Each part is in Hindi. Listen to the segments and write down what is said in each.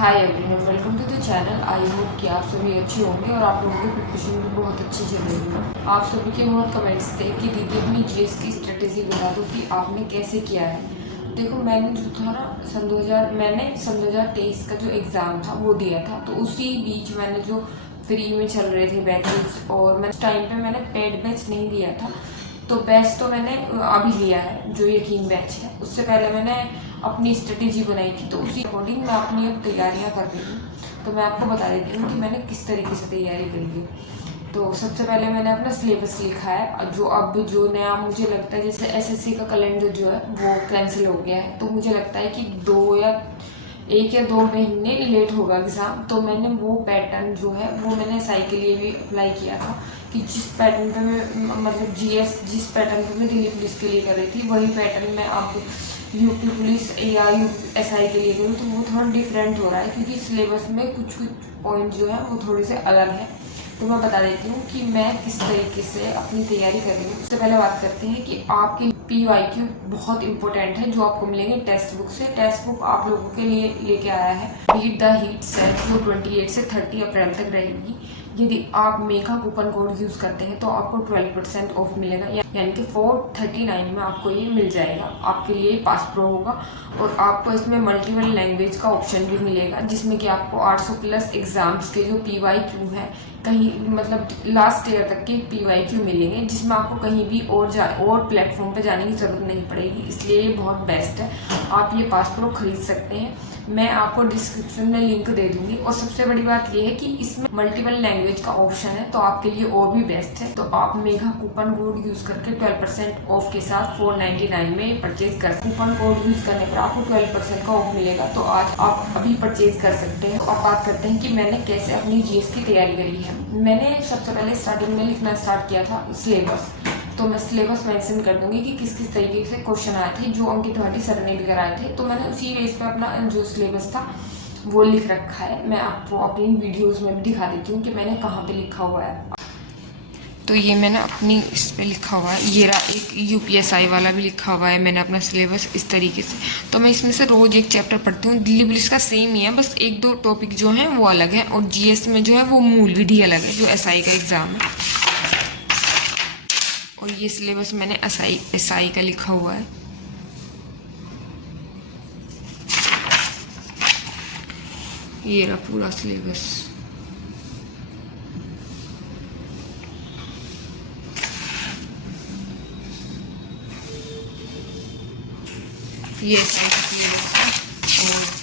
Hi everyone, welcome to the channel. I hope कि आप सभी अच्छे होंगे और आप लोगों की प्रिपरेशन भी बहुत अच्छी चल रही है। आप सभी के बहुत कमेंट्स थे कि दीदी अपनी जीएस की स्ट्रेटेजी बता दो कि आपने कैसे किया है। देखो, मैंने जो था ना सन 2023 का जो एग्ज़ाम था वो दिया था। तो उसी बीच मैंने जो फ्री में चल रहे थे बैचेस, और मैं उस टाइम पे मैंने पेड बैच नहीं लिया था। तो बैच तो मैंने अभी लिया है, जो यकीन बैच है। उससे पहले मैंने अपनी स्ट्रेटेजी बनाई थी, तो उसी अकॉर्डिंग मैं अपनी अब तैयारियां कर रही हूँ। तो मैं आपको बता देती हूँ कि मैंने किस तरीके से तैयारी करी है। तो सबसे पहले मैंने अपना सिलेबस लिखा है, जो नया मुझे लगता है, जैसे एसएससी का कैलेंडर जो है वो कैंसिल हो गया है। तो मुझे लगता है कि 1 या 2 महीने लेट होगा एग्ज़ाम। तो मैंने वो पैटर्न जो है वो मैंने एसआई के लिए भी अप्लाई किया था कि जिस पैटर्न पे मैं मतलब जीएस जिस पैटर्न पे मैं दिल्ली पुलिस के लिए कर रही थी, वही पैटर्न मैं अब यूपी पुलिस या एसआई के लिए करूँ। तो वो थोड़ा डिफरेंट हो रहा है क्योंकि सिलेबस में कुछ पॉइंट जो है वो थोड़े से अलग है। तो मैं बता देती हूँ कि मैं किस तरीके से अपनी तैयारी कर रही हूँ। उससे पहले बात करते हैं कि आपके PYQ बहुत इंपॉर्टेंट है, जो आपको मिलेंगे टेक्स्ट बुक से। टेक्स्ट बुक आप लोगों के लिए लेके आया है बीट द हीट सेट, जो 28 से 30 अप्रैल तक रहेगी। यदि आप मेघा कूपन कोड यूज़ करते हैं तो आपको 12% ऑफ मिलेगा, यानी कि 439 में आपको ये मिल जाएगा। आपके लिए पास प्रो होगा और आपको इसमें मल्टीपल लैंग्वेज का ऑप्शन भी मिलेगा, जिसमें कि आपको 800 प्लस एग्जाम्स के जो PYQ है, कहीं मतलब लास्ट ईयर तक के PYQ मिलेंगे, जिसमें आपको कहीं भी और प्लेटफॉर्म पे जाने की ज़रूरत नहीं पड़ेगी। इसलिए ये बहुत बेस्ट है। आप ये पास प्रो खरीद सकते हैं, मैं आपको डिस्क्रिप्शन में लिंक दे दूंगी। और सबसे बड़ी बात यह है कि इसमें मल्टीपल लैंग्वेज का ऑप्शन है, तो आपके लिए और भी बेस्ट है। तो आप मेघा कूपन कोड यूज़ करके 12% ऑफ के साथ 499 में परचेज कर, कूपन कोड यूज़ करने पर आपको 12% का ऑफ मिलेगा। तो आज आप अभी परचेज कर सकते हैं। अब बात करते हैं कि मैंने कैसे अपनी जीएस की तैयारी करी है। मैंने सबसे पहले स्टार्टिंग में लिखना स्टार्ट किया था सिलेबस। तो मैं सिलेबस मेंशन कर दूंगी कि किस किस तरीके से क्वेश्चन आए थे, जो अंकित भाटी सर ने भी कराए थे। तो मैंने उसी बेस पे अपना जो सिलेबस था वो लिख रखा है। मैं आपको अपनी वीडियोस में भी दिखा देती हूँ कि मैंने कहाँ पे लिखा हुआ है। तो ये मैंने अपनी इस पे लिखा हुआ है, ये रहा। एक UPSI वाला भी लिखा हुआ है मैंने अपना सिलेबस इस तरीके से। तो मैं इसमें से रोज एक चैप्टर पढ़ती हूँ। दिल्ली पुलिस का सेम ही है, बस 1-2 टॉपिक जो हैं वो अलग है, और GS में जो है वो मूल विधि अलग है, जो SI का एग्जाम है। और ये सिलेबस मैंने SI का लिखा हुआ है। ये रहा पूरा सिलेबस। ये SI का सिलेबस है और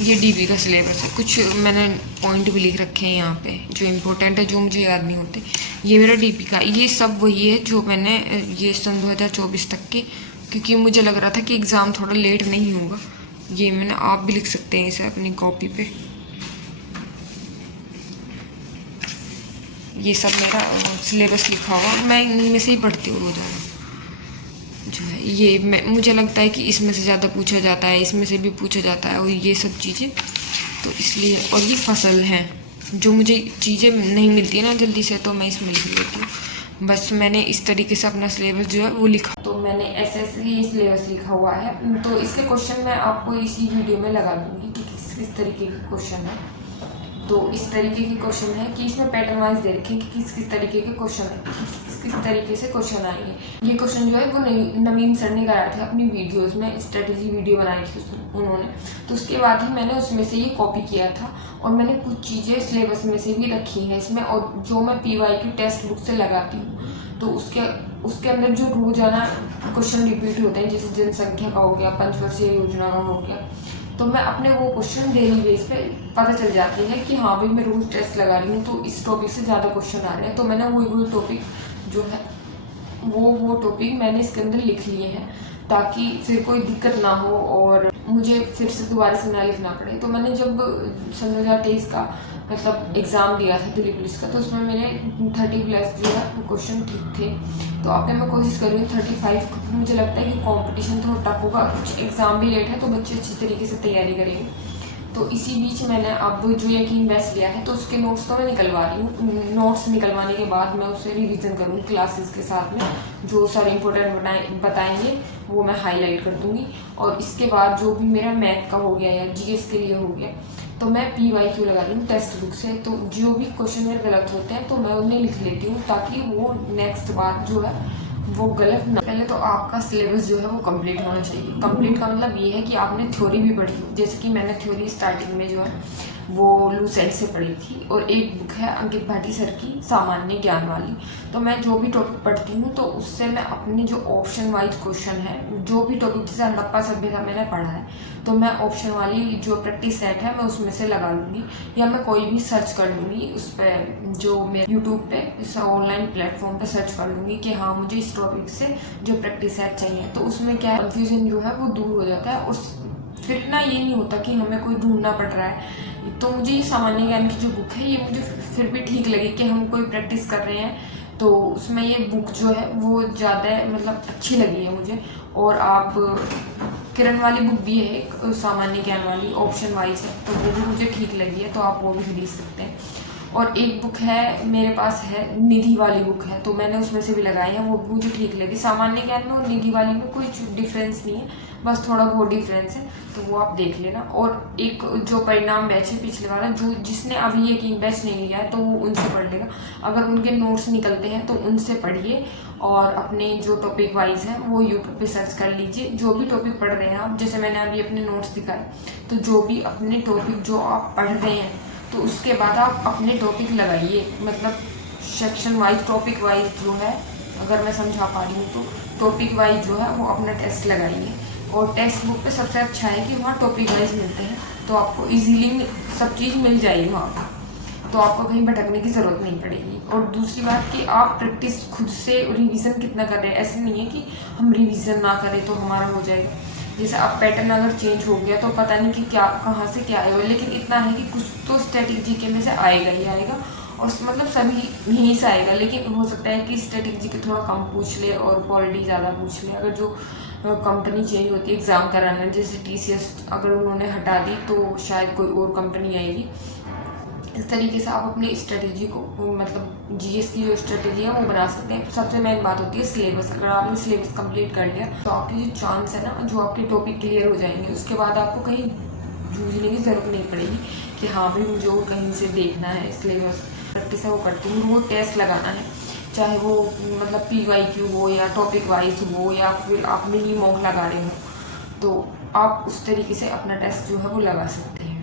ये DB का सिलेबस है। कुछ मैंने पॉइंट भी लिख रखे हैं यहाँ पे जो इम्पोर्टेंट है, जो मुझे याद नहीं होते। ये मेरा DB का, ये सब वही है जो मैंने ये सन 2024 तक के, क्योंकि मुझे लग रहा था कि एग्ज़ाम थोड़ा लेट नहीं होगा। ये मैंने, आप भी लिख सकते हैं इसे अपनी कॉपी पे। ये सब मेरा सिलेबस लिखा हुआ, मैं इनमें से ही पढ़ती हूँ रोज़ाना। जो है ये मुझे लगता है कि इसमें से ज़्यादा पूछा जाता है, इसमें से भी पूछा जाता है, और ये सब चीज़ें तो इसलिए। और ये फसल हैं, जो मुझे चीज़ें नहीं मिलती है ना जल्दी से, तो मैं इसमें लिख लेती हूँ। बस मैंने इस तरीके से अपना सिलेबस जो है वो लिखा। तो मैंने ऐसे सिलेबस लिखा हुआ है। तो इसके क्वेश्चन मैं आपको इसी वीडियो में लगा दूंगी कि किस तरीके के क्वेश्चन है। तो इस तरीके के क्वेश्चन है कि इसमें पैटर्न वाइज दे रखे कि किस तरीके के क्वेश्चन है, किस तरीके से क्वेश्चन आएंगे। ये क्वेश्चन जो है वो नवीन सर ने कराया था अपनी वीडियोस में, स्ट्रेटेजी वीडियो बनाई थी उन्होंने। तो उसके बाद ही मैंने उसमें से ये कॉपी किया था, और मैंने कुछ चीज़ें सिलेबस में से भी रखी हैं इसमें, और जो मैं PYQ टेक्स्ट बुक से लगाती हूँ। तो उसके अंदर जो रोजाना क्वेश्चन रिपीट होते हैं, जैसे जनसंख्या का हो गया, पंचवर्षीय योजना का हो गया, तो मैं अपने वो क्वेश्चन डेली बेस पे पता चल जाती है कि हाँ भाई मैं रोज टेस्ट लगा रही हूँ, तो इस टॉपिक से ज़्यादा क्वेश्चन आ रहे हैं। तो मैंने वो टॉपिक जो है वो टॉपिक मैंने इसके अंदर लिख लिए हैं, ताकि फिर कोई दिक्कत ना हो और मुझे फिर से दोबारा से ना लिखना पड़े। तो मैंने जब सन 2023 का मतलब एग्ज़ाम दिया था दिल्ली पुलिस का, तो उसमें मेरे 30 प्लस जो है क्वेश्चन ठीक थे। तो आपने मैं कोशिश कर रही हूँ 35, मुझे लगता है कि कंपटीशन थोड़ा टफ होगा, कुछ एग्ज़ाम भी लेट है, तो बच्चे अच्छी तरीके से तैयारी करेंगे। तो इसी बीच मैंने अब जो यकीन बैच लिया है तो उसके नोट्स तो मैं निकलवा रही हूँ। नोट्स निकलवाने के बाद मैं उसे रिवीजन करूँगी क्लासेस के साथ में, जो सर इम्पोर्टेंट बताएंगे वो मैं हाईलाइट कर दूँगी। और इसके बाद जो भी मेरा मैथ का हो गया या जीएस के लिए हो गया तो मैं PYQ लगा रही हूँ टेक्स्ट बुक से। तो जो भी क्वेश्चन मेरे गलत होते हैं तो मैं उन्हें लिख लेती हूँ ताकि वो नेक्स्ट बार जो है वो गलत ना। पहले तो आपका सिलेबस जो है वो कंप्लीट होना चाहिए। कंप्लीट का मतलब ये है कि आपने थ्योरी भी पढ़ी हो, जैसे कि मैंने थ्योरी स्टार्टिंग में जो है वो लूसेंट से पढ़ी थी। और एक बुक है अंकित भाटी सर की सामान्य ज्ञान वाली। तो मैं जो भी टॉपिक पढ़ती हूँ तो उससे मैं अपने जो ऑप्शन वाइज क्वेश्चन है, जो भी टॉपिक जैसे हड़प्पा सभ्यता मैंने पढ़ा है तो मैं ऑप्शन वाली जो प्रैक्टिस सेट है मैं उसमें से लगा लूँगी, या मैं कोई भी सर्च कर लूँगी उस पर, जो मेरे यूट्यूब पे इस ऑनलाइन प्लेटफॉर्म पे सर्च कर लूँगी कि हाँ मुझे इस टॉपिक से जो प्रैक्टिस सेट चाहिए। तो उसमें क्या कन्फ्यूजन जो है वो दूर हो जाता है। और फिर ना ये नहीं होता कि हमें कोई ढूंढना पड़ रहा है। तो मुझे ये सामान्य ज्ञान की जो बुक है ये मुझे फिर भी ठीक लगी कि हम कोई प्रैक्टिस कर रहे हैं तो उसमें ये बुक जो है वो ज़्यादा मतलब अच्छी लगी है मुझे। और आप किरण वाली बुक भी है एक सामान्य ज्ञान वाली, ऑप्शन वाइज है, तो वो भी मुझे ठीक लगी है, तो आप वो भी खरीद सकते हैं। और एक बुक है मेरे पास है निधि वाली बुक है, तो मैंने उसमें से भी लगाई है, वो मुझे ठीक लगी। सामान्य ज्ञान में और निधि वाली में कोई डिफरेंस नहीं है, बस थोड़ा बहुत डिफरेंस है, तो वो आप देख लेना। और एक जो परिणाम बैच है पिछले वाला, जो जिसने अभी यकीन बैच नहीं लिया है तो वो उनसे पढ़ लेगा। अगर उनके नोट्स निकलते हैं तो उनसे पढ़िए और अपने जो टॉपिक वाइज है वो यूट्यूब पे सर्च कर लीजिए। जो भी टॉपिक पढ़ रहे हैं आप, जैसे मैंने अभी अपने नोट्स दिखाए, तो जो भी अपने टॉपिक जो आप पढ़ रहे हैं तो उसके बाद आप अपने टॉपिक लगाइए, मतलब सेक्शन वाइज टॉपिक वाइज जो है, अगर मैं समझा पा रही हूँ तो टॉपिक वाइज जो है वो अपना टेस्ट लगाइए। और टेक्स्ट बुक पे सबसे अच्छा है कि वहाँ टॉपिक वाइज मिलते हैं, तो आपको इजीली सब चीज़ मिल जाएगी वहाँ पर, तो आपको कहीं भटकने की ज़रूरत नहीं पड़ेगी। और दूसरी बात कि आप प्रैक्टिस खुद से रिवीजन कितना कर रहे हैं, ऐसे नहीं है कि हम रिवीजन ना करें तो हमारा हो जाएगा। जैसे अब पैटर्न अगर चेंज हो गया तो पता नहीं कि क्या कहाँ से क्या आएगा, लेकिन इतना है कि कुछ तो स्टैटिक जीके में से आएगा ही आएगा, और मतलब सभी यहीं से आएगा। लेकिन हो सकता है कि स्टैटिक जीके थोड़ा कम पूछ ले और पॉलिटी ज़्यादा पूछ ले। अगर जो कंपनी चेंज होती है एग्ज़ाम कराना, जैसे TCS अगर उन्होंने हटा दी तो शायद कोई और कंपनी आएगी। इस तरीके से आप अपनी स्ट्रेटेजी को, मतलब GS की जो स्ट्रेटेजी है वो बना सकते हैं। सबसे मेन बात होती है सिलेबस। अगर आपने सिलेबस कंप्लीट कर लिया तो आपकी जो चांस है ना, जो आपके टॉपिक क्लियर हो जाएंगे, उसके बाद आपको कहीं जूझने की ज़रूरत नहीं पड़ेगी कि हाँ भाई मुझे और कहीं से देखना है। सिलेबस प्रैक्टिस है वो करती हूँ, वो टेस्ट लगाना है, चाहे वो मतलब PYQ हो या टॉपिक वाइज हो या फिर आप मिनी मॉक लगा रहे हो, तो आप उस तरीके से अपना टेस्ट जो है वो लगा सकते हैं।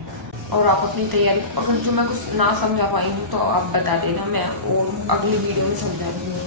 और आप अपनी तैयारी, अगर जो मैं कुछ ना समझा पाई हूँ तो आप बता देना, मैं और अगली वीडियो में समझा दूँगी।